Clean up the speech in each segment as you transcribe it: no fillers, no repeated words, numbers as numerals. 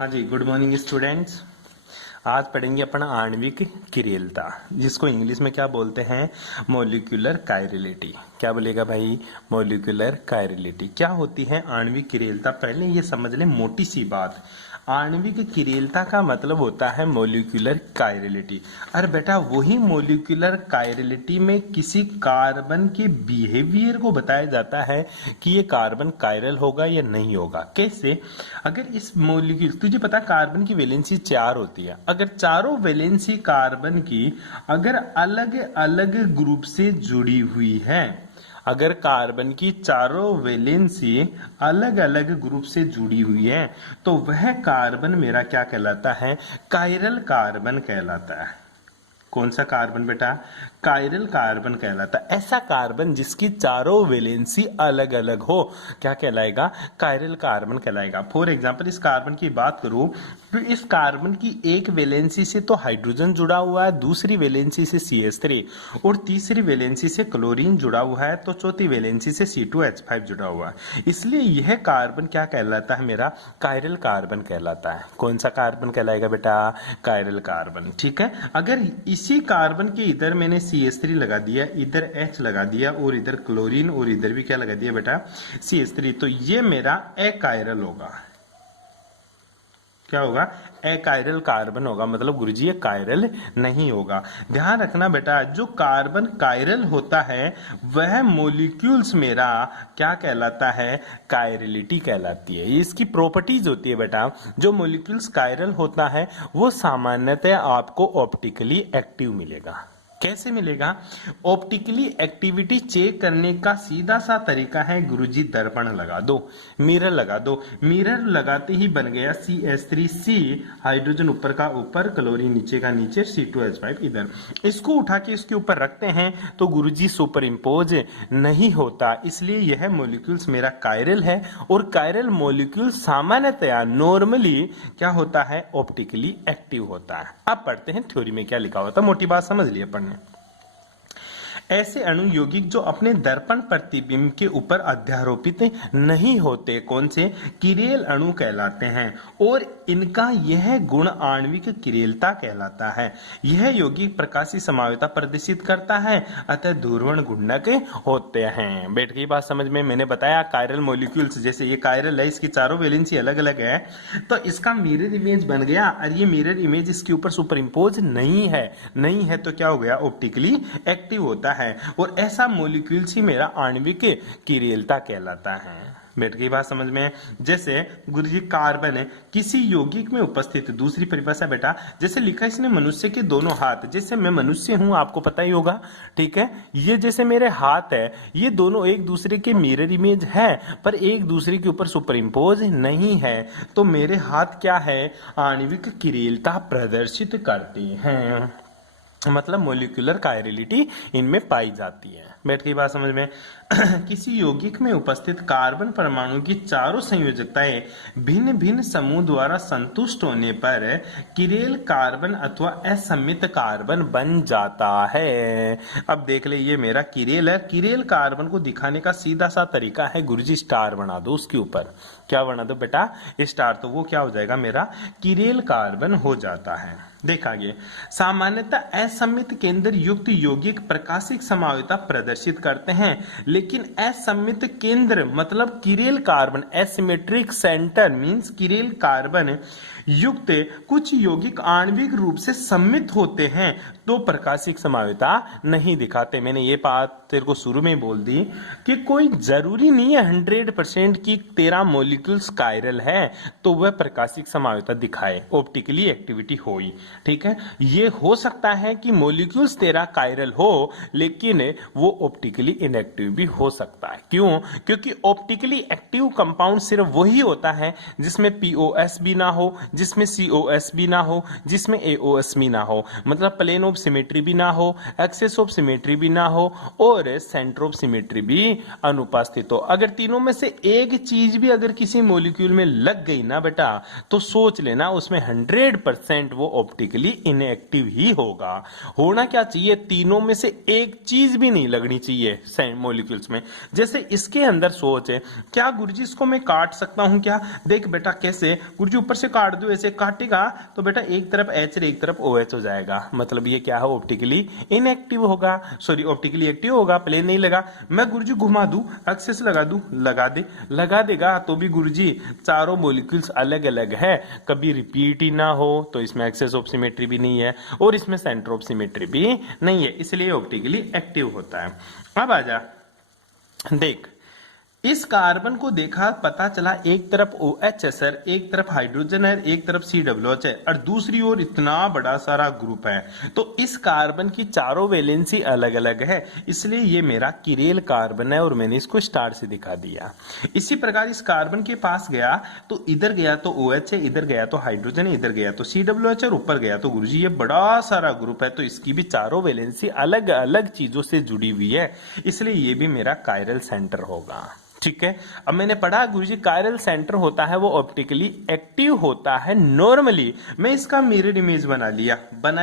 हाँ जी, good morning students. आज पढ़ेंगे अपन आणविक क्रियलता, जिसको इंग्लिश में क्या बोलते हैं, मॉलिक्यूलर कायरलिटी। क्या बोलेगा भाई? Molecular chirality. क्या होती है आणविक क्रियलता? पहले ये समझ लें मोटी सी बात। आणविक क्रियलता का मतलब होता है मॉलिक्यूलर कायरलिटी। अरे बेटा, वही मॉलिक्यूलर कायरलिटी में किसी कार्बन के बिहेवियर को बताया जाता है कि ये कार्बन कायरल होगा या नहीं होगा। कैसे? अगर इस मॉलिक्यूल, तुझे पता कार्बन की वैलेंसी 4 होती है। अगर चारों वैलेंसी कार्बन की अगर अलग अलग ग्रुप से जुड़ी हुई है, अगर कार्बन की चारों वैलेंसी अलग अलग ग्रुप से जुड़ी हुई है, तो वह कार्बन मेरा क्या कहलाता है? कायरल कार्बन कहलाता है। कौन सा कार्बन बेटा? कायरल कार्बन कहलाता है। ऐसा कार्बन जिसकी चारों वैलेंसी अलग अलग हो, क्या कहलाएगा? कायरल कार्बन कहलाएगा। फॉर एग्जांपल, इस कार्बन की बात करूं तो इस कार्बन की एक वैलेंसी से तो हाइड्रोजन जुड़ा हुआ है, दूसरी वैलेंसी से CH3 और तीसरी वैलेंसी से क्लोरीन जुड़ा हुआ है, तो चौथी वैलेंसी से C2H5 जुड़ा हुआ है। इसलिए यह कार्बन क्या कहलाता है? मेरा कायरल कार्बन कहलाता है। कौन सा कार्बन कहलाएगा बेटा? Chiral carbon. ठीक है। अगर इसी कार्बन के इधर मैंने CH3 लगा दिया, इधर H लगा दिया और इधर क्लोरीन और इधर भी क्या लगा दिया बेटा? CH3, तो ये मेरा अकायरल होगा। क्या होगा? अकायरल कार्बन होगा। मतलब गुरुजी ये कायरल नहीं होगा। ध्यान रखना बेटा, जो कार्बन कायरल होता है वह मॉलिक्यूल्स मेरा क्या कहलाता है? कायरलिटी कहलाती है। ये इसकी प्रॉपर्टीज होती है बेटा। जो मॉलिक्यूल्स कायरल होता है वो सामान्यतः आपको ऑप्टिकली एक्टिव मिलेगा। कैसे मिलेगा? ऑप्टिकली एक्टिविटी चेक करने का सीधा सा तरीका है गुरुजी, दर्पण लगा दो, मिरर लगा दो। मिरर लगाते ही बन गया CH3C, हाइड्रोजन ऊपर का ऊपर, क्लोरीन नीचे का नीचे, C2H5 इधर। इसको उठा के इसके ऊपर रखते हैं तो गुरुजी सुपर इम्पोज नहीं होता। इसलिए यह मॉलिक्यूल्स मेरा कायरल है। और कायरल मॉलिक्यूल सामान्यतया नॉर्मली क्या होता है? ऑप्टिकली एक्टिव होता है। अब पढ़ते हैं थ्योरी में क्या लिखा होता है। मोटी बात समझ लिया पढ़ने। ऐसे अणु यौगिक जो अपने दर्पण प्रतिबिंब के ऊपर अध्यारोपित नहीं होते, कौन से? किरेल अणु कहलाते हैं। और इनका यह गुण आणविक किरेलता कहलाता है। यह यौगिक प्रकाशीय समावयता प्रदर्शित करता है, अतः ध्रुवण गुणक होते हैं। बैठ गई बात समझ में? मैंने बताया कायरल मॉलिक्यूल्स, जैसे ये कायरल है, इसकी चारों वैलेंसी अलग अलग है, तो इसका मिरर इमेज बन गया। और ये मिरर इमेज इसके ऊपर सुपर इम्पोज नहीं है तो क्या हो गया? ऑप्टिकली एक्टिव होता है। और ऐसा मॉलिक्यूल्स ही मेरा आणविक क्रियलता कहलाता है। बैठ गई बात समझ में? जैसे गुरुजी कार्बन है किसी यौगिक में उपस्थित, दूसरी परिभाषा बेटा, जैसे लिखा इसने मनुष्य के दोनों हाथ, जैसे मैं मनुष्य हूं, आपको पता ही होगा, ठीक है। ये जैसे मेरे हाथ है, ये दोनों एक दूसरे के मिरर इमेज है, पर एक दूसरे के ऊपर सुपर इम्पोज नहीं है। तो मेरे हाथ क्या है? आणविक क्रियलता प्रदर्शित करते हैं। मतलब मॉलिक्यूलर कायरलिटी इनमें पाई जाती है। बैठ गई बात समझ में? किसी यौगिक में उपस्थित कार्बन परमाणु की चारों संयोजकताएं भिन्न भिन्न समूह द्वारा संतुष्ट होने पर किरेल कार्बन अथवा असम्मित कार्बन बन जाता है। अब देख ले, ये मेरा किरेल है। किरेल कार्बन को दिखाने का सीधा सा तरीका है गुरुजी, स्टार बना दो उसके ऊपर। क्या बना दो बेटा? स्टार। तो वो क्या हो जाएगा? मेरा किरेल कार्बन हो जाता है। देखा गया, सामान्यतः असम्मित केंद्र युक्त यौगिक प्रकाशिक समावयता प्रदर्शित करते हैं, लेकिन असम्मित केंद्र मतलब chiral carbon, asymmetric centre means chiral carbon युक्त कुछ यौगिक आणविक रूप से सम्मित होते हैं तो प्रकाशिक समावयता नहीं दिखाते। मैंने ये बात तेरे को शुरू में बोल दी कि कोई जरूरी नहीं है 100% कि तेरा मॉलिक्यूल्स कायरल है तो वह प्रकाशिक समावयता दिखाए, ऑप्टिकली एक्टिविटी होई। ठीक है, ये हो सकता है कि मॉलिक्यूल्स तेरा कायरल हो लेकिन वो ऑप्टिकली इनएक्टिव भी हो सकता है। क्यों? क्योंकि ऑप्टिकली एक्टिव कंपाउंड सिर्फ वही होता है जिसमें POS भी ना हो, जिसमें COS भी ना हो, जिसमें AOS भी ना हो। मतलब प्लेन ऑफ सिमेट्री भी ना हो, एक्सेस ऑफ सिमेट्री भी ना हो और सेंटर ऑफ सिमेट्री भी अनुपस्थित हो। अगर तीनों में से एक चीज भी अगर किसी मॉलिक्यूल में लग गई ना बेटा, तो सोच लेना उसमें 100% वो ऑप्टिकली इनएक्टिव ही होगा। होना क्या चाहिए? तीनों में से एक चीज भी नहीं लगनी चाहिए मॉलिक्यूल्स में। जैसे इसके अंदर सोच है, क्या गुरुजी इसको मैं काट सकता हूं क्या? देख बेटा कैसे, गुरुजी ऊपर से काट दो टू ऐसे काटेगा तो बेटा एक तरफ H और एक तरफ OH हो जाएगा, मतलब ये क्या है, ऑप्टिकली इनएक्टिव होगा, सॉरी ऑप्टिकली एक्टिव होगा, प्लेन नहीं लगा। मैं गुरुजी घुमा दूं, एक्सेस लगा दूं, लगा देगा तो भी गुरुजी चारों मॉलिक्यूल्स अलग अलग है, कभी रिपीट ही ना हो, तो इसमें एक्सेस ऑफ सिमेट्री भी नहीं है और इसमें सेंटर ऑफ सिमेट्री भी नहीं है, इसलिए ऑप्टिकली एक्टिव होता है। अब आजा देख, इस कार्बन को देखा, पता चला एक तरफ OH है सर, एक तरफ हाइड्रोजन है, एक तरफ COH है और दूसरी ओर इतना बड़ा सारा ग्रुप है, तो इस कार्बन की चारों वैलेंसी अलग अलग है, इसलिए ये मेरा किरेल कार्बन है और मैंने इसको स्टार से दिखा दिया। इसी प्रकार इस कार्बन के पास गया तो इधर गया तो OH है, इधर गया तो हाइड्रोजन है, इधर गया तो COH और ऊपर गया तो गुरुजी ये बड़ा सारा ग्रुप है, तो इसकी भी चारों वैलेंसी अलग अलग चीजों से जुड़ी हुई है, इसलिए ये भी मेरा कायरल सेंटर होगा। ठीक है, अब मैंने पढ़ा गुरुजी कायरल सेंटर होता है वो ऑप्टिकली एक्टिव होता है नॉर्मली। मैं इसका मिरर इमेज बना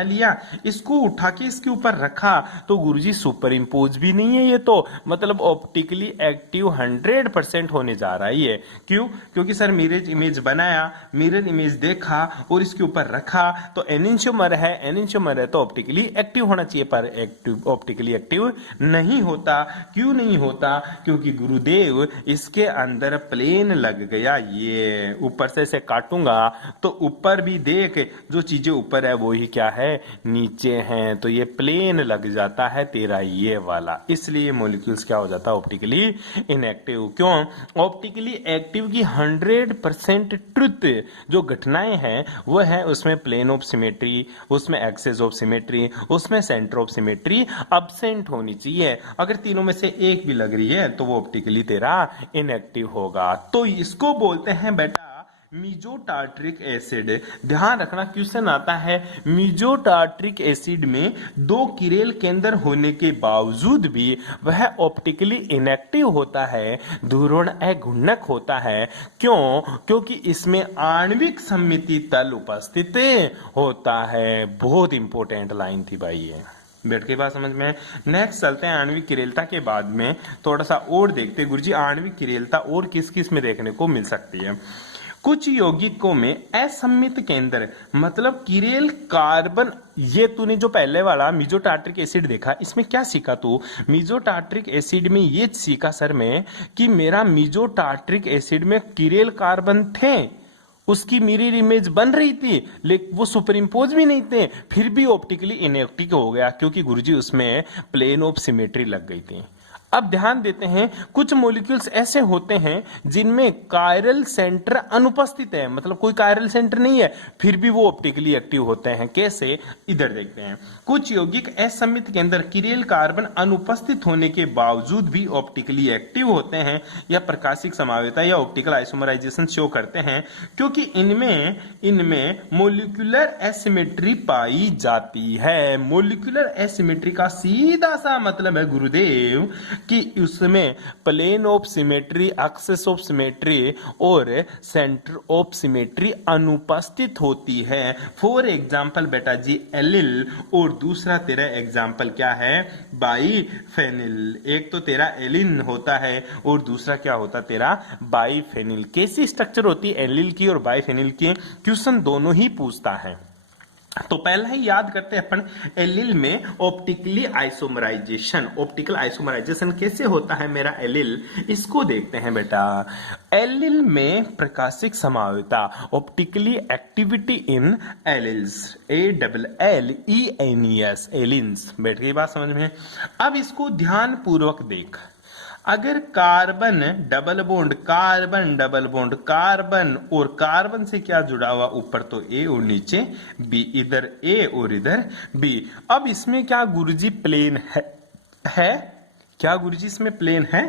लिया, इसको उठा के इसके ऊपर रखा तो गुरुजी सुपर इम्पोज भी नहीं है ये, तो मतलब ऑप्टिकली एक्टिव 100% होने जा रहा है ये। क्यों? क्योंकि सर मिरर इमेज बनाया, मिरर इमेज देखा और इसके ऊपर रखा तो एनिंशोमर है तो ऑप्टिकली एक्टिव होना चाहिए, पर ऑप्टिकली एक्टिव नहीं होता। क्यों नहीं होता? क्योंकि गुरुदेव इसके अंदर प्लेन लग गया। ये ऊपर से इसे काटूंगा तो ऊपर भी देख, जो चीजें ऊपर है वो ही क्या है, नीचे हैं, तो ये प्लेन लग जाता है तेरा ये वाला, इसलिए मॉलिक्यूल्स क्या हो जाता है, ऑप्टिकली इनएक्टिव। क्यों? ऑप्टिकली एक्टिव की 100% ट्रुथ जो घटनाएं हैं वो है उसमें प्लेन ऑफ सिमेट्री, उसमें एक्सेस ऑफ सिमेट्री, उसमें सेंटर ऑफ सिमेट्री एब्सेंट होनी चाहिए। अगर तीनों में से एक भी लग रही है तो वो ऑप्टिकली तेरा इनएक्टिव होगा। तो इसको बोलते हैं बेटा मीजोटार्ट्रिक एसिड। ध्यान रखना क्वेश्चन आता है, मीजोटार्ट्रिक एसिड में दो किरेल केंद्र होने के बावजूद भी वह ऑप्टिकली इनएक्टिव होता है, ध्रुवण अघूर्णक होता है। क्यों? क्योंकि इसमें आणविक सममिति तल उपस्थित होता है। बहुत इंपॉर्टेंट लाइन थी भाई ये, बैठ के बात समझ में। नेक्स्ट चलते हैं आणविक किरेलता के बाद में थोड़ा सा और देखते हैं गुरुजी आणविक किरेलता और किस किस में देखने को मिल सकती है। कुछ यौगिकों में असम्मित केंद्र मतलब किरेल कार्बन, ये तूने जो पहले वाला मीजोटार्ट्रिक एसिड देखा इसमें क्या सीखा तू? मीजोटार्ट्रिक एसिड में ये सीखा सर मैं कि मेरा मीजोटार्ट्रिक एसिड में किरेल कार्बन थे, उसकी मिरर इमेज बन रही थी लेकिन वो सुपर इम्पोज भी नहीं थे, फिर भी ऑप्टिकली इनएक्टिव हो गया क्योंकि गुरुजी उसमें प्लेन ऑफ सिमेट्री लग गई थी। अब ध्यान देते हैं, कुछ मॉलिक्यूल्स ऐसे होते हैं जिनमें कायरल सेंटर अनुपस्थित है, मतलब कोई कायरल सेंटर नहीं है फिर भी वो ऑप्टिकली एक्टिव होते हैं। कैसे? इधर देखते हैं। कुछ यौगिक असम्मित के अंदर किरेल कार्बन अनुपस्थित होने के बावजूद भी ऑप्टिकली एक्टिव होते हैं या प्रकाशिक समावेता या ऑप्टिकल आइसोमराइजेशन शो करते हैं क्योंकि इनमें मोलिकुलर एसिमेट्री पाई जाती है। मोलिकुलर एसिमेट्री का सीधा सा मतलब है गुरुदेव कि उसमें plane of symmetry, axis of symmetry और सेंटर ऑफ सिमेट्री अनुपस्थित होती है। फॉर एग्जांपल बेटा जी एलिल, और दूसरा तेरा एग्जांपल क्या है, बाईफेनिल। एक तो तेरा एलिन होता है और दूसरा क्या होता तेरा बाईफेनिल। कैसी स्ट्रक्चर होती है एलिल की और बाईफेनिल की? क्वेश्चन दोनों ही पूछता है। तो पहला ही याद करते हैं अपन, एलिल में ऑप्टिकल आइसोमराइजेशन कैसे होता है मेरा एलिल, इसको देखते हैं बेटा। एलिल में प्रकाशिक समावेता, optically activity in allenes, ALLENES, allenes. बैठ गई बात समझ में? अब इसको ध्यान पूर्वक देख। अगर कार्बन डबल बॉन्ड कार्बन और कार्बन से क्या जुड़ा हुआ, ऊपर तो A और नीचे B, इधर A और इधर B। अब इसमें क्या गुरुजी प्लेन है? क्या गुरुजी इसमें प्लेन है?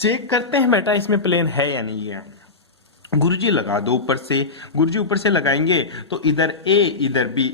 चेक करते हैं बेटा इसमें प्लेन है या नहीं है। गुरुजी लगा दो ऊपर से, गुरुजी ऊपर से लगाएंगे तो इधर A इधर B,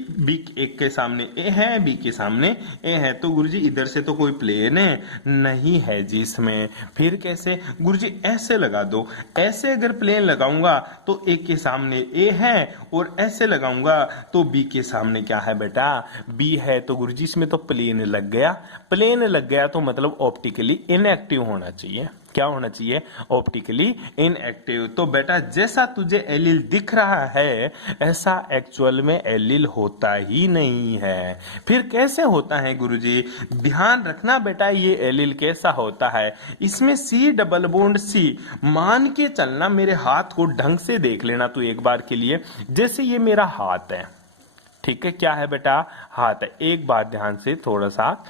एक के सामने A है, B के सामने A है, तो गुरुजी इधर से तो कोई प्लेन नहीं है जी इसमें। फिर कैसे? गुरुजी ऐसे लगा दो। ऐसे अगर प्लेन लगाऊंगा तो A के सामने A है और ऐसे लगाऊंगा तो B के सामने क्या है बेटा, B है, तो गुरुजी इसमें तो प्लेन लग गया। प्लेन लग गया तो मतलब ऑप्टिकली इनएक्टिव होना चाहिए। क्या होना चाहिए, ऑप्टिकली इनएक्टिव। तो बेटा जैसा तुझे एलिल दिख रहा है ऐसा एक्चुअल में एलिल होता ही नहीं है। फिर कैसे होता है गुरुजी? ध्यान रखना बेटा, ये एलिल कैसा होता है, इसमें सी डबल बॉन्ड सी, मान के चलना, मेरे हाथ को ढंग से देख लेना तू एक बार के लिए। जैसे ये मेरा हाथ है, ठीक है, क्या है बेटा, हाथ है। एक बात ध्यान से थोड़ा सा,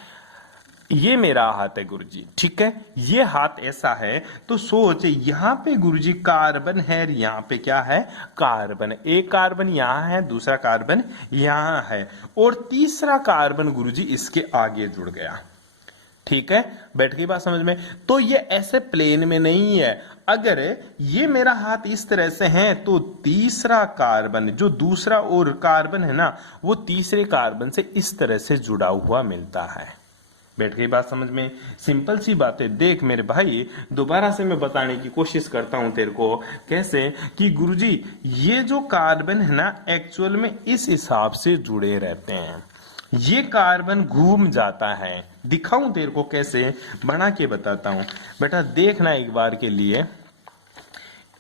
ये मेरा हाथ है गुरुजी, ठीक है, ये हाथ ऐसा है, तो सोच यहाँ पे गुरुजी कार्बन है, यहाँ पे क्या है, कार्बन। एक कार्बन यहाँ है, दूसरा कार्बन यहाँ है, और तीसरा कार्बन गुरुजी इसके आगे जुड़ गया। ठीक है, बैठ गई बात समझ में? तो ये ऐसे प्लेन में नहीं है। अगर ये मेरा हाथ इस तरह से है तो तीसरा कार्बन, जो दूसरा और कार्बन है ना, वो तीसरे कार्बन से इस तरह से जुड़ा हुआ मिलता है। बैठ गई बात समझ में? सिंपल सी बातें देख मेरे भाई, दोबारा से मैं बताने की कोशिश करता हूं तेरे को। कैसे कि गुरुजी ये जो कार्बन है ना, एक्चुअल में इस हिसाब से जुड़े रहते हैं। ये कार्बन घूम जाता है। दिखाऊं तेरे को कैसे, बना के बताता हूं बेटा, देखना एक बार के लिए।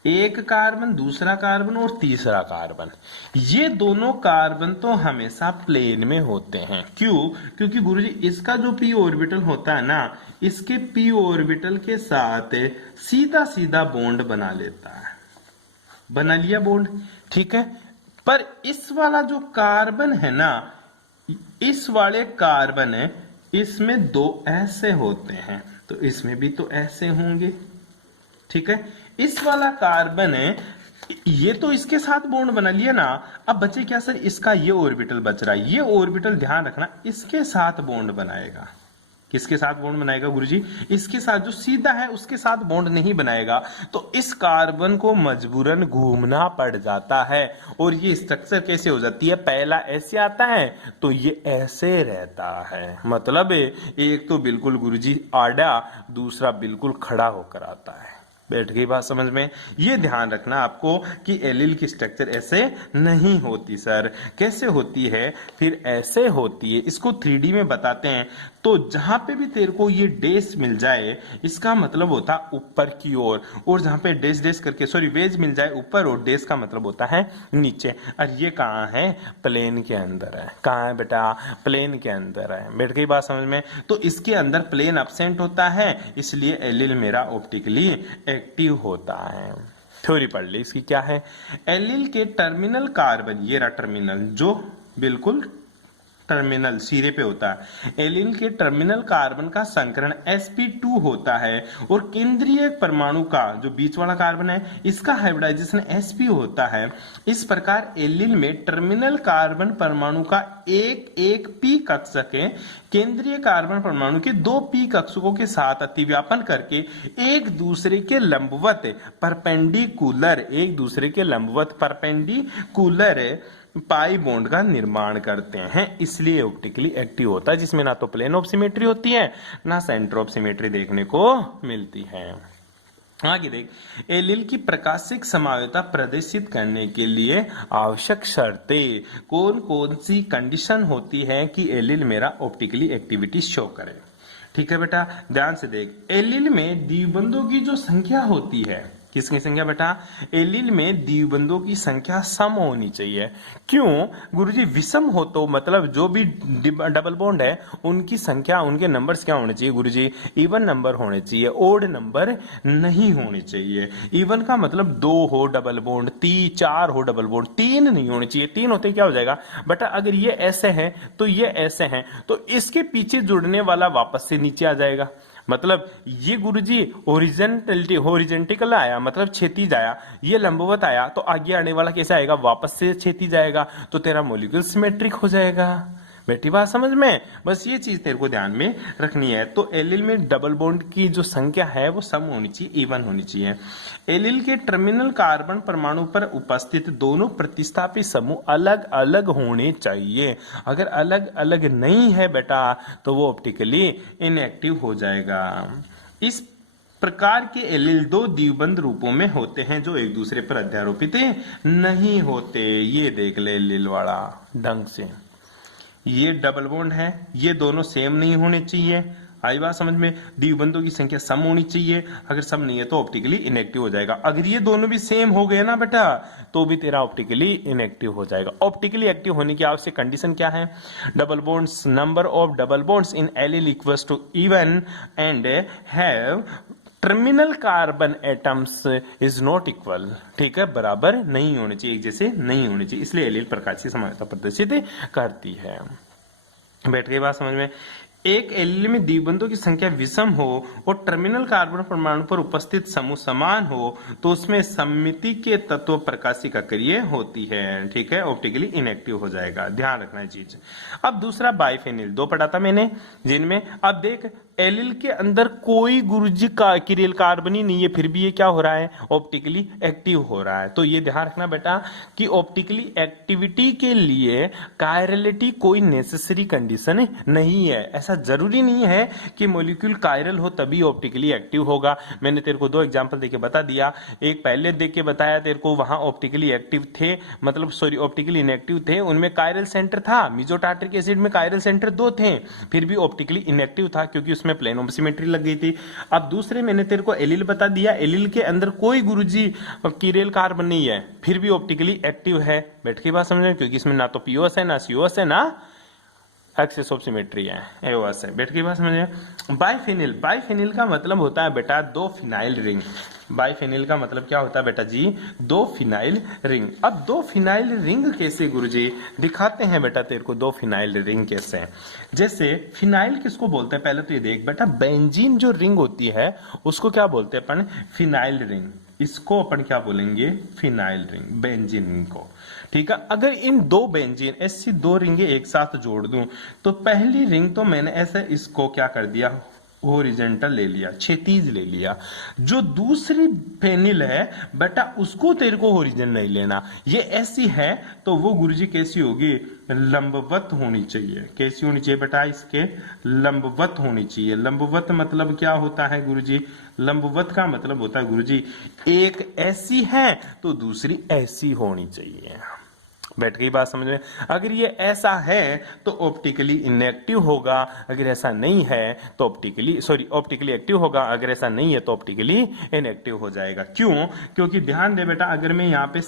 एक कार्बन, दूसरा कार्बन और तीसरा कार्बन, ये दोनों कार्बन तो हमेशा प्लेन में होते हैं। क्यों? क्योंकि गुरुजी इसका जो पी ऑर्बिटल होता है ना, इसके पी ऑर्बिटल के साथ सीधा सीधा बॉन्ड बना लेता है। बना लिया बॉन्ड, ठीक है। पर इस वाला जो कार्बन है ना, इस वाले कार्बन है, इसमें दो ऐसे होते हैं, तो इसमें भी तो ऐसे होंगे, ठीक है। इस वाला कार्बन है, ये तो इसके साथ बॉन्ड बना लिया ना, अब बचे क्या सर, इसका ये ऑर्बिटल बच रहा है। ये ऑर्बिटल ध्यान रखना इसके साथ बॉन्ड बनाएगा। किसके साथ बॉन्ड बनाएगा गुरुजी? इसके साथ, जो सीधा है उसके साथ बॉन्ड नहीं बनाएगा। तो इस कार्बन को मजबूरन घूमना पड़ जाता है, और ये स्ट्रक्चर कैसे हो जाती है, पहला ऐसे आता है तो ये ऐसे रहता है। मतलब एक तो बिल्कुल गुरुजी आड़ा, दूसरा बिल्कुल खड़ा होकर आता है। बैठ गई बात समझ में? ये ध्यान रखना आपको कि एलिल की स्ट्रक्चर ऐसे नहीं होती सर। कैसे होती है? फिर ऐसे होती है। इसको 3D में बताते हैं। तो जहां पे भी तेरे को ये डैश मिल जाए, इसका मतलब होता ऊपर की ओर, और जहां पे डैश डैश करके, सॉरी, वेज मिल जाए ऊपर, और डैश का मतलब होता है नीचे। और ये कहाँ है? प्लेन के अंदर है। कहाँ है बेटा? प्लेन के अंदर है। बैठ गई बात समझ में? तो इसके अंदर प्लेन एब्सेंट होता है, इसलिए एलिल मेरा ऑप्टिकली एक्टिव होता है। थ्योरी पढ़ ली इसकी। क्या है? एलिल के टर्मिनल कार्बन, ये रहा टर्मिनल, जो बिल्कुल टर्मिनल सिरे पे होता है। एलिल के टर्मिनल कार्बन का संकरण sp2 होता है, और केंद्रीय परमाणु का जो बीच वाला कार्बन है, इसका हाइब्रिडाइजेशन sp होता है। इस प्रकार एलिल में टर्मिनल कार्बन परमाणु का एक p कक्षक है, केंद्रीय कार्बन परमाणु के 2 p कक्षकों के साथ अतिव्यापन करके एक दूसरे के लंबवत परपेंडिकुलर पाई बॉन्ड का निर्माण करते हैं। इसलिए ऑप्टिकली एक्टिव होता है, जिसमें ना तो प्लेन ऑफ सिमेट्री होती है, ना सेंटर ऑफ सिमेट्री देखने को मिलती है। आगे देख, एलिल की प्रकाशिक समायोता प्रदर्शित करने के लिए आवश्यक शर्तें कौन कौन सी कंडीशन होती है कि एलिल मेरा ऑप्टिकली एक्टिविटी शो करे। ठीक है बेटा, ध्यान से देख। एलिल में द्विबंधों की जो संख्या होती है, किसकी संख्या बेटा? एलिल में द्विबंधों की संख्या सम होनी चाहिए। क्यों गुरुजी? विषम हो तो मतलब जो भी डबल बॉन्ड है उनकी संख्या, उनके नंबर्स क्या होने चाहिए गुरुजी? इवन नंबर होने चाहिए, ओड नंबर नहीं होने चाहिए। इवन का मतलब 2 हो डबल बॉन्ड, 4 हो डबल बॉन्ड, 3 नहीं होने चाहिए। 3 होते क्या हो जाएगा बेटा? अगर ये ऐसे हैं तो ये ऐसे हैं, तो इसके पीछे जुड़ने वाला वापस से नीचे आ जाएगा। मतलब ये गुरुजी हॉरिजेंटल आया, मतलब क्षैतिज आया, ये लंबवत आया, तो आगे आने वाला कैसे आएगा? वापस से क्षैतिज आएगा, तो तेरा मॉलिक्यूल सिमेट्रिक हो जाएगा। बेटी बात समझ में? बस ये चीज तेरे को ध्यान में रखनी है। तो एलिल में डबल बॉन्ड की जो संख्या है वो सम होनी चाहिए, इवन होनी चाहिए। एलिल के टर्मिनल कार्बन परमाणु पर उपस्थित दोनों प्रतिस्थापी समूह अलग अलग होने चाहिए। अगर अलग अलग नहीं है बेटा तो वो ऑप्टिकली इनएक्टिव हो जाएगा। इस प्रकार के एलिल 2 द्विबंध रूपों में होते हैं जो एक दूसरे पर अध्यारोपित नहीं होते। ये देख ले एलिल वाला ढंग से, ये डबल बॉन्ड है, ये दोनों सेम नहीं होने चाहिए, आई बात समझ में। द्विबंधों की संख्या सम होनी चाहिए, अगर सम नहीं है तो ऑप्टिकली इनएक्टिव हो जाएगा। अगर ये दोनों भी सेम हो गए ना बेटा तो भी तेरा ऑप्टिकली इनएक्टिव हो जाएगा। ऑप्टिकली एक्टिव होने की आवश्यक कंडीशन क्या है? Double bonds, number of double bonds in allyl equals to even and have terminal carbon atoms is not equal. ठीक है, बराबर नहीं होने चाहिए, एक जैसे नहीं होने चाहिए, इसलिए एलील प्रकाश की समानता प्रदर्शित करती है। बैठ गई बात समझ में। एक एलील में द्विबंधों की संख्या विषम हो और टर्मिनल कार्बन परमाणु पर उपस्थित समूह समान हो तो उसमें सममिति के तत्व प्रकाशिका क्रिया होती है। ठीक है, ऑप्टिकली इनएक्टिव हो जाएगा, ध्यान रखना है चीज। अब दूसरा बाइफेनिल, दो पढ़ा था मैंने, जिनमें अब देख एलिल के अंदर कोई गुरुजी का किरेल कार्बनी नहीं है, फिर भी ये क्या हो रहा है? ऑप्टिकली एक्टिव हो रहा है। तो ये ध्यान रखना बेटा कि ऑप्टिकली एक्टिविटी के लिए कायरलिटी कोई नेसेसरी कंडीशन नहीं है। ऐसा जरूरी नहीं है कि मॉलिक्यूल कायरल हो तभी ऑप्टिकली एक्टिव होगा। मैंने तेरे को दो एग्जांपल देके बता दिया, एक पहले देख के बताया तेरे को, वहां ऑप्टिकली एक्टिव थे, मतलब सॉरी ऑप्टिकली इनएक्टिव थे, उनमें कायरल सेंटर था, मेसोटार्ट्रिक एसिड में कायरल सेंटर 2 थे, फिर भी ऑप्टिकली इनएक्टिव था क्योंकि में प्लेन सिमेट्री लग गई थी। अब दूसरे मैंने तेरे को एलिल बता दिया, एलिल के अंदर कोई गुरुजी किरेल कार्बन नहीं है, फिर भी ऑप्टिकली एक्टिव है। बैठ की बात समझ, क्योंकि इसमें ना तो पीओएस है, ना सीओएस है, ना एक्सिस ऑफ सिमेट्री है, एओएस है। बैठ की बात समझ। बाइफेनिल, बाइफेनिल का मतलब होता है बेटा दो फिनाइल रिंग। बाइफेनिल का मतलब क्या होता है बेटा जी? दो फिनाइल रिंग। अब दो फिनाइल रिंग कैसे गुरुजी? दिखाते हैं बेटा तेरे को दो फिनाइल रिंग कैसे। जैसे फिनाइल किसको बोलते हैं पहले तो ये देख बेटा, बेंजीन जो रिंग होती है उसको क्या बोलते हैं अपन? Phenyl ring. इसको अपन क्या बोलेंगे? फिनाइल रिंग, बेंजीन रिंग को। ठीक है, अगर इन दो बेंजीन ऐसी दो रिंगे एक साथ जोड़ दूं तो पहली रिंग तो मैंने ऐसे इसको क्या कर दिया? होरिजेंटल ले लिया, क्षैतिज ले लिया। जो दूसरी फेनिल है बेटा उसको तेरे को होरिजेंटल नहीं लेना, ये ऐसी है तो वो गुरुजी कैसी होगी? लंबवत होनी चाहिए। कैसी होनी चाहिए बेटा? इसके लंबवत होनी चाहिए। लंबवत मतलब क्या होता है गुरुजी? लंबवत का मतलब होता है गुरुजी एक ऐसी है तो दूसरी ऐसी होनी चाहिए। बैठ गई बात समझ में। अगर ये ऐसा है तो ऑप्टिकली इनएक्टिव होगा, अगर ऐसा नहीं है तो ऑप्टिकली एक्टिव होगा, अगर ऐसा नहीं है तो ऑप्टिकली इनएक्टिव हो जाएगा। क्यों? क्योंकि ध्यान दे बेटा, अगर मैं यहाँ पे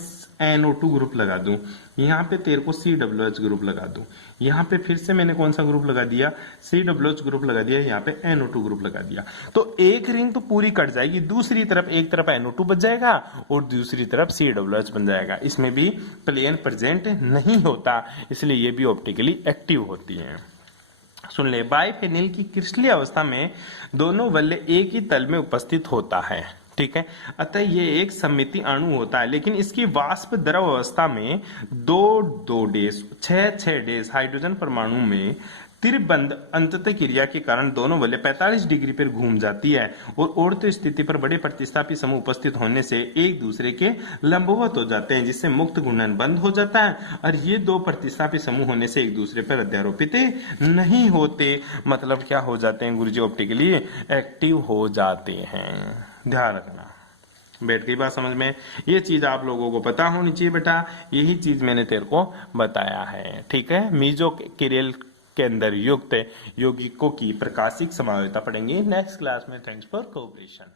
NO2 ग्रुप लगा दूं, यहाँ पे तेरे को COH ग्रुप लगा दूं, यहाँ पे फिर से मैंने कौन सा ग्रुप लगा दिया? COH ग्रुप लगा दिया, यहाँ पे NO2 ग्रुप लगा दिया, तो एक रिंग तो पूरी कट जाएगी, दूसरी तरफ एक तरफ NO2 बच जाएगा और दूसरी तरफ COH बन जाएगा। इसमें भी प्लेन प्रेजेंट नहीं होता, इसलिए ये भी ऑप्टिकली एक्टिव होती है। सुन ले, बाइफेनिल की क्रिस्टलीय अवस्था में दोनों वलय एक ही तल में उपस्थित होता है। ठीक है, अतः ये एक सममिति अणु होता है, लेकिन इसकी वाष्प द्रव अवस्था में 2 डेश 6 डेश हाइड्रोजन परमाणु में त्रिबंध अंततः क्रिया के कारण दोनों वलय 45 डिग्री पर घूम जाती है और औरत स्थिति पर बड़े प्रतिस्थापी समूह उपस्थित होने से एक दूसरे के लंबवत हो जाते हैं, जिससे मुक्त घूर्णन बंद हो जाता है और ये दो प्रतिस्थापी समूह होने से एक दूसरे पर अध्यारोपित नहीं होते। मतलब क्या हो जाते हैं गुरुजी? ऑप्टिकली एक्टिव हो जाते हैं। ध्यान रखना। बैठ गई बात समझ में। ये चीज आप लोगों को पता होनी चाहिए बेटा, यही चीज मैंने तेरे को बताया है। ठीक है, मीजो किरेल के अंदर युक्त यौगिकों की प्रकाशिक समायोगिता पढ़ेंगे नेक्स्ट क्लास में। Thanks for cooperation.